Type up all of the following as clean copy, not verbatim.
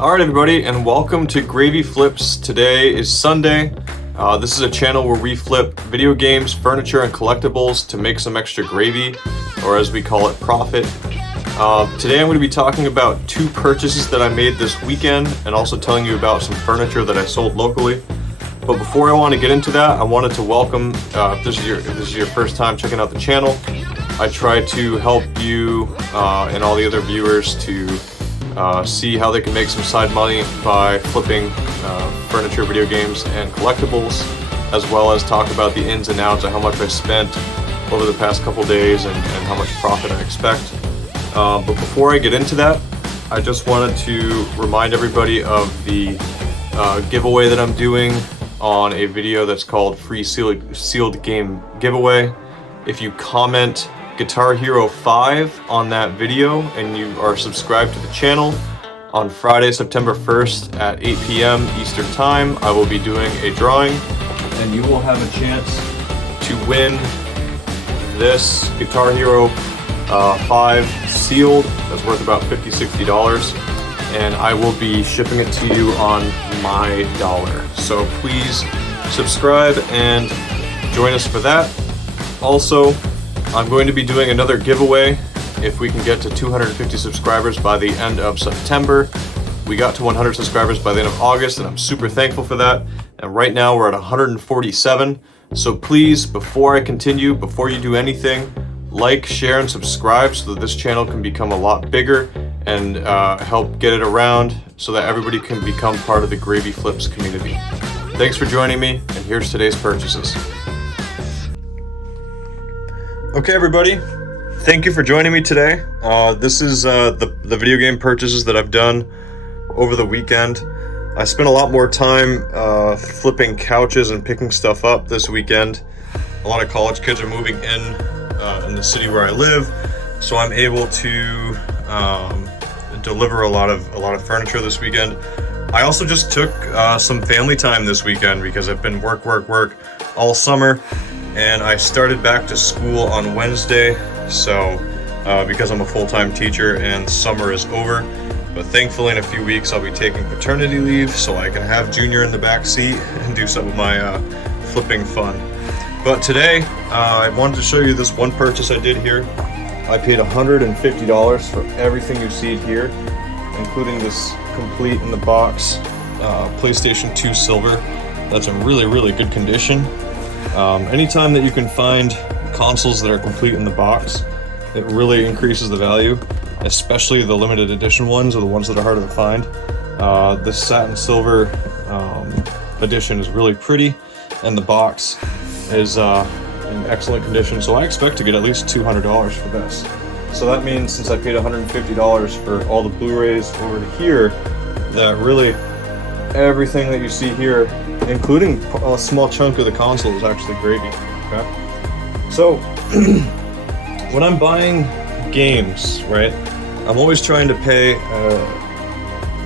Alright everybody, and welcome to Gravy Flips. Today is Sunday. This is a channel where we flip video games, furniture, and collectibles to make some extra gravy, or as we call it, profit. Today I'm going to be talking about two purchases that I made this weekend, and also telling you about some furniture that I sold locally. But before I want to get into that, I wanted to welcome, if this is your first time checking out the channel, I try to help you and all the other viewers to see how they can make some side money by flipping furniture, video games, and collectibles, as well as talk about the ins and outs of how much I spent over the past couple days and how much profit I expect. But before I get into that, I just wanted to remind everybody of the giveaway that I'm doing on a video that's called Free Sealed Game Giveaway. If you comment Guitar Hero 5 on that video and you are subscribed to the channel, on Friday, September 1st at 8 p.m. Eastern Time, I will be doing a drawing and you will have a chance to win this Guitar Hero 5 sealed that's worth about $50-$60, and I will be shipping it to you on my dollar. So please subscribe and join us for that. Also, I'm going to be doing another giveaway if we can get to 250 subscribers by the end of September. We got to 100 subscribers by the end of August, and I'm super thankful for that. And right now we're at 147. So please, before I continue, before you do anything, like, share, and subscribe so that this channel can become a lot bigger and help get it around so that everybody can become part of the Gravy Flips community. Thanks for joining me, and here's today's purchases. Okay everybody, thank you for joining me today. This is the video game purchases that I've done over the weekend. I spent a lot more time flipping couches and picking stuff up this weekend. A lot of college kids are moving in the city where I live, so I'm able to deliver a lot of furniture this weekend. I also just took some family time this weekend because I've been work all summer. And I started back to school on Wednesday, so because I'm a full-time teacher and summer is over. But thankfully in a few weeks I'll be taking paternity leave so I can have Junior in the back seat and do some of my flipping fun. But today I wanted to show you this one purchase I did here. I paid $150 for everything you see here, including this complete in the box PlayStation 2 Silver. That's in really good condition. Anytime that you can find consoles that are complete in the box, it really increases the value, especially the limited edition ones or the ones that are harder to find. This satin silver edition is really pretty, and the box is in excellent condition, so I expect to get at least $200 for this. So that means since I paid $150 for all the Blu-rays over to here, that really everything that you see here, including a small chunk of the console, is actually gravy. Okay? So when I'm buying games, right, I'm always trying to pay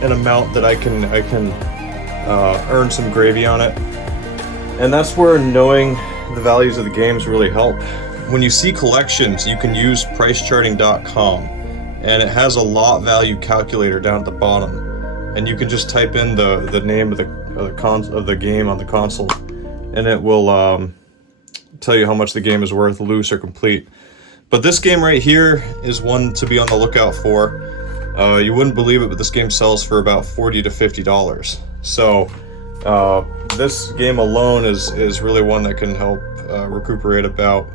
an amount that I can earn some gravy on it, and that's where knowing the values of the games really help. When you see collections, you can use pricecharting.com, and it has a lot value calculator down at the bottom. And you can just type in the name of the game on the console, and it will tell you how much the game is worth, loose or complete. But this game right here is one to be on the lookout for. You wouldn't believe it, but this game sells for about $40 to $50. So this game alone is really one that can help recuperate about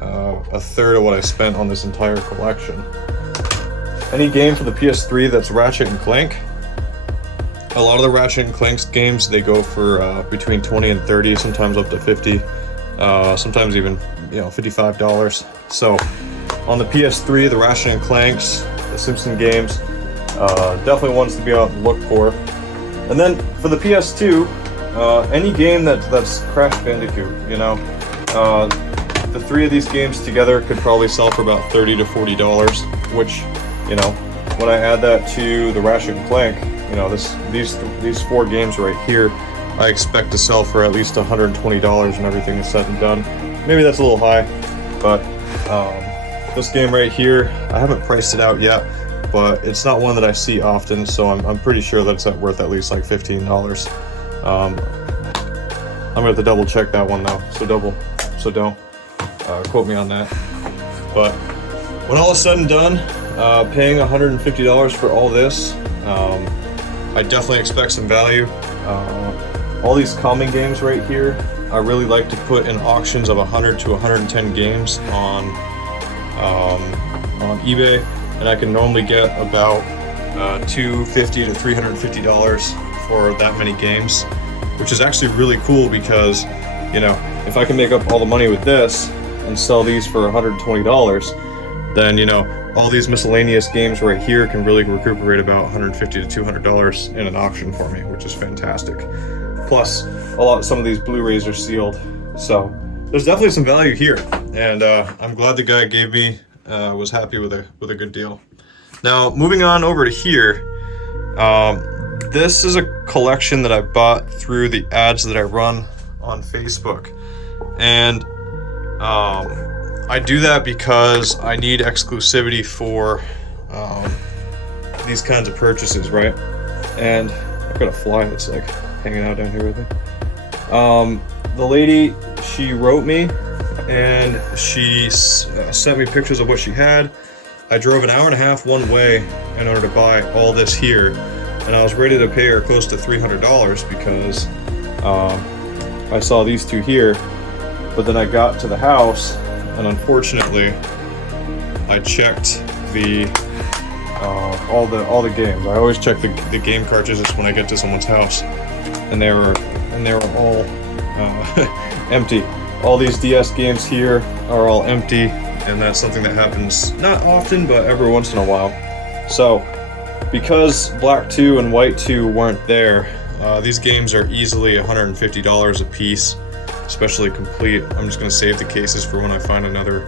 a third of what I spent on this entire collection. Any game for the PS3 that's Ratchet and Clank, A lot of the Ratchet and Clank games, they go for between 20 and 30, sometimes up to 50, sometimes even $55. So on the PS3, the Ratchet and Clanks, the Simpson games, definitely ones to be out and look for. And then for the PS2, any game that's Crash Bandicoot, the three of these games together could probably sell for about $30 to $40, which, when I add that to the Ratchet and Clank, these 4 games right here, I expect to sell for at least $120 when everything is said and done. Maybe that's a little high, but this game right here, I haven't priced it out yet, but it's not one that I see often, so I'm pretty sure that's worth at least like $15. I'm gonna have to double check that one though, so don't quote me on that. But when all is said and done, paying $150 for all this, I definitely expect some value. All these common games right here, I really like to put in auctions of 100 to 110 games on eBay, and I can normally get about $250 to $350 for that many games, which is actually really cool because, if I can make up all the money with this and sell these for $120, then, all these miscellaneous games right here can really recuperate about $150 to $200 in an auction for me, which is fantastic. Plus, some of these Blu-rays are sealed, so there's definitely some value here, and I'm glad the guy gave me was happy with a good deal. Now, moving on over to here, this is a collection that I bought through the ads that I run on Facebook, and I do that because I need exclusivity for these kinds of purchases, right? And I've got a fly that's like hanging out down here with me. The lady, she wrote me and she sent me pictures of what she had. I drove an hour and a half one way in order to buy all this here, and I was ready to pay her close to $300 because I saw these two here, but then I got to the house and unfortunately I checked the all the games. I always check the game cartridges when I get to someone's house, and they were all empty. All these DS games here are all empty, and that's something that happens not often, but every once in a while. So because Black 2 and White 2 weren't there, these games are easily $150 a piece, especially complete. I'm just going to save the cases for when I find another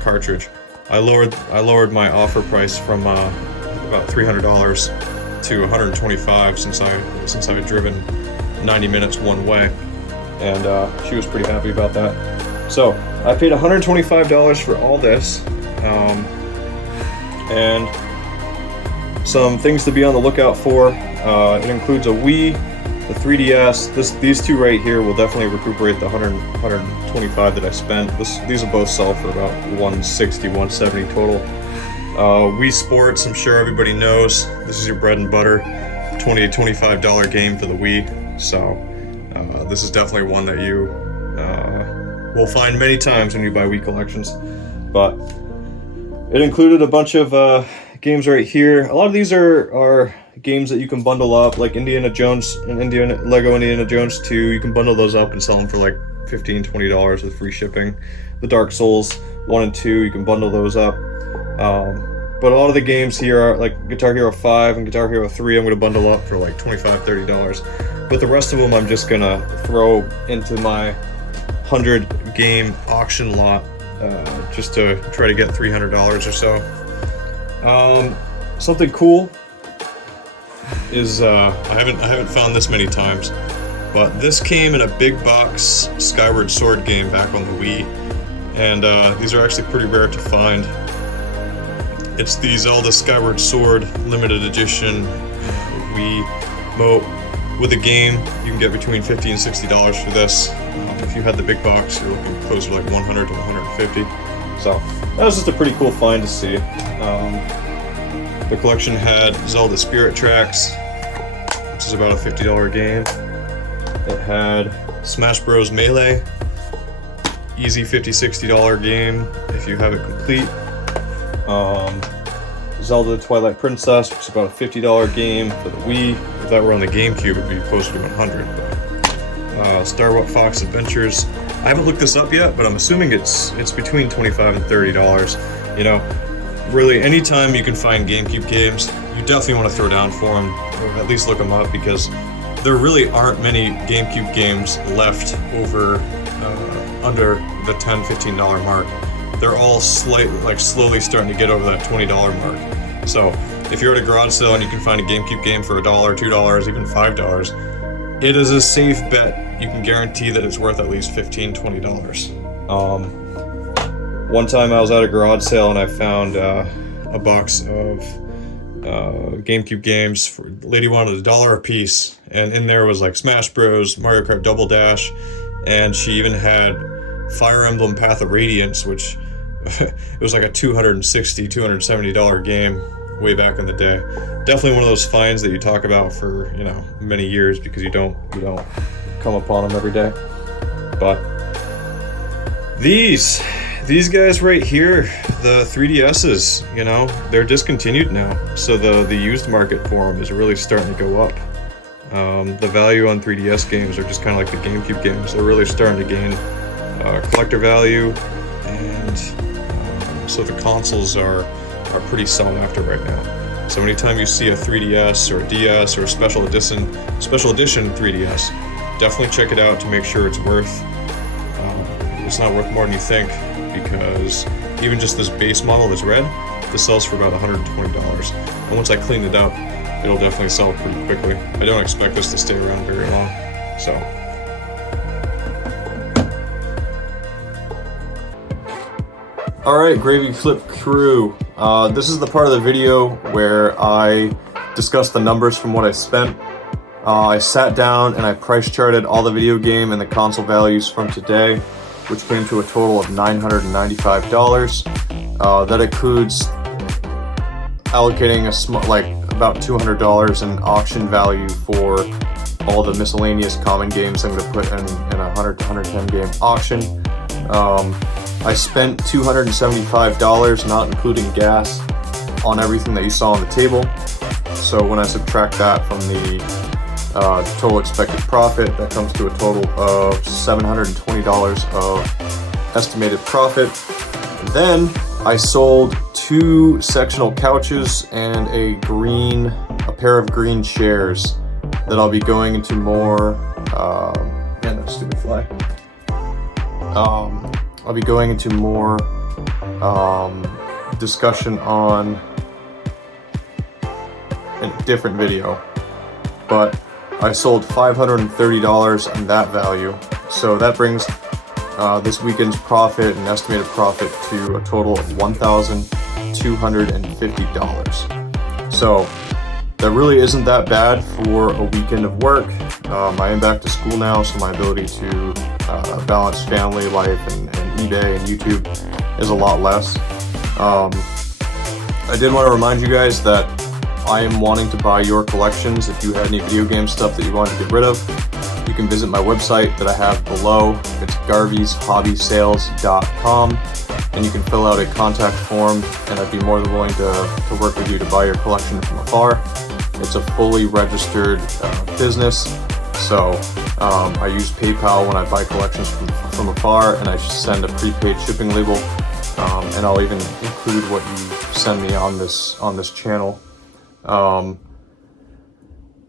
cartridge. I lowered my offer price from about $300 to $125 since I had driven 90 minutes one way, and she was pretty happy about that. So I paid $125 for all this, and some things to be on the lookout for. It includes a Wii, the 3DS. These two right here will definitely recuperate the $125 that I spent. These will both sell for about $160, $170 total. Wii Sports, I'm sure everybody knows. This is your bread and butter, $20 to $25 game for the Wii. So this is definitely one that you will find many times when you buy Wii collections. But it included a bunch of games right here. A lot of these are games that you can bundle up, like Indiana Jones and Lego Indiana Jones 2. You can bundle those up and sell them for like $15, $20 with free shipping. The Dark Souls 1 and 2, you can bundle those up. But a lot of the games here are like Guitar Hero 5 and Guitar Hero 3 I'm going to bundle up for like $25, $30. But the rest of them I'm just going to throw into my 100 game auction lot just to try to get $300 or so. Something cool is I haven't found this many times, but this came in a big box Skyward Sword game back on the Wii, and these are actually pretty rare to find. It's the Zelda Skyward Sword limited edition Wii Mote. With a game, you can get between $50 and $60 for this. If you had the big box, you're looking closer to like $100 to $150. So that was just a pretty cool find to see. The collection had Zelda Spirit Tracks, which is about a $50 game. It had Smash Bros. Melee, easy $50, $60 game if you have it complete. Zelda Twilight Princess, which is about a $50 game for the Wii. If that were on the GameCube, it would be closer to $100. Star Fox Adventures. I haven't looked this up yet, but I'm assuming it's between $25 and $30. You know, really, anytime you can find GameCube games, you definitely want to throw down for them, or at least look them up, because there really aren't many GameCube games left over under the $10, $15 mark. They're all slowly starting to get over that $20 mark. So if you're at a garage sale and you can find a GameCube game for $1, $2, even $5, it is a safe bet. You can guarantee that it's worth at least $15, $20. One time I was at a garage sale and I found a box of GameCube games. The lady wanted $1 a piece, and in there was like Smash Bros, Mario Kart Double Dash, and she even had Fire Emblem Path of Radiance, which it was like a $260, $270 game way back in the day. Definitely one of those finds that you talk about for, you know, many years, because you don't come upon them every day. But these guys right here, the 3DSs, you know, they're discontinued now, so the used market for them is really starting to go up. The value on 3DS games are just kind of like the GameCube games. They're really starting to gain collector value, and so the consoles are pretty sought after right now. So anytime you see a 3DS or a DS or a special edition 3DS, definitely check it out to make sure it's not worth more than you think, because even just this base model, this red, this sells for about $120. And once I clean it up, it'll definitely sell pretty quickly. I don't expect this to stay around very long. So alright, Gravy Flip crew. This is the part of the video where I discuss the numbers from what I spent. I sat down and I price charted all the video game and the console values from today, which came to a total of $995. That includes allocating about $200 in auction value for all the miscellaneous common games I'm going to put in a 100 to 110 game auction. I spent $275, not including gas, on everything that you saw on the table. So when I subtract that from the total expected profit, that comes to a total of $720 of estimated profit. And then I sold 2 sectional couches and a pair of green chairs that I'll be going into more, man, that stupid fly. I'll be going into more discussion on in a different video, but I sold $530 in that value, so that brings this weekend's profit and estimated profit to a total of $1,250. So that really isn't that bad for a weekend of work. I am back to school now, so my ability to balance family life and eBay and YouTube is a lot less. I did want to remind you guys that I am wanting to buy your collections. If you had any video game stuff that you wanted to get rid of, you can visit my website that I have below. It's garvyshobby.com, and you can fill out a contact form, and I'd be more than willing to work with you to buy your collection from afar. It's a fully registered business, so I use PayPal when I buy collections from afar, and I send a prepaid shipping label, and I'll even include what you send me on this channel. I'm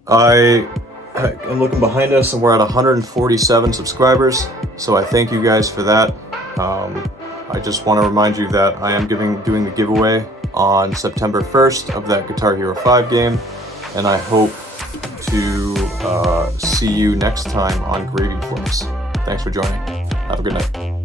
looking behind us, and we're at 147 subscribers, so I thank you guys for that. I just want to remind you that I am doing the giveaway on September 1st of that Guitar Hero 5 game, and I hope to see you next time on Gravy Flips. Thanks for joining. Have a good night.